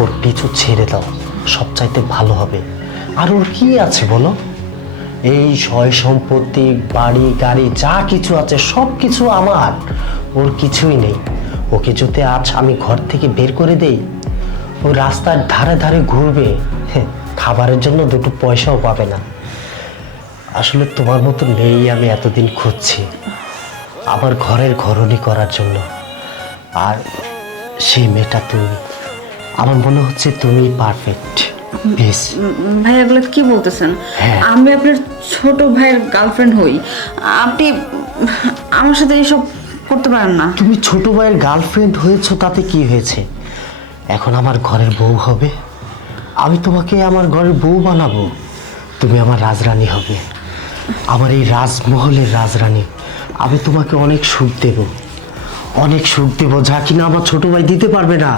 ওর পিছু ছেড়ে দাও, সবচাইতে ভালো হবে। আর ওর কি আছে বলো? এই সয় সম্পত্তি, বাড়ি গাড়ি যা কিছু আছে সব কিছু আমার, ওর কিছুই নেই। ওকে যদি আজ আমি ঘর থেকে বের করে দেই, ও রাস্তার ধারে ধারে ঘুরবে, খাবারের জন্য দুটো পয়সাও পাবে না। আসলে তোমার মতো নেই, আমি এতদিন খুঁজছি আমার ঘরের ঘরণী করার জন্য। আর সেই মেয়েটা তুমি, আমার মনে হচ্ছে তুমি পারফেক্ট। বেশ ভাই এগুলো কি বলতেছেন? হ্যাঁ। আমি আপনার ছোট ভাইয়ের গার্লফ্রেন্ড হই, আপনি আমার সাথে এসব করতে পারেন না। তুমি ছোট ভাইয়ের গার্লফ্রেন্ড হয়েছো, তাতে কি হয়েছে? এখন আমার ঘরের বউ হবে, আমি তোমাকে আমার ঘরের বউ বানাবো, তুমি আমার রাজরানী হবে, আমার এই রাজমহলের রাজরানী। আমি তোমাকে অনেক সুখ দেব, অনেক সুখ দেব, যা কিনা আমার ছোট ভাই দিতে পারবে না।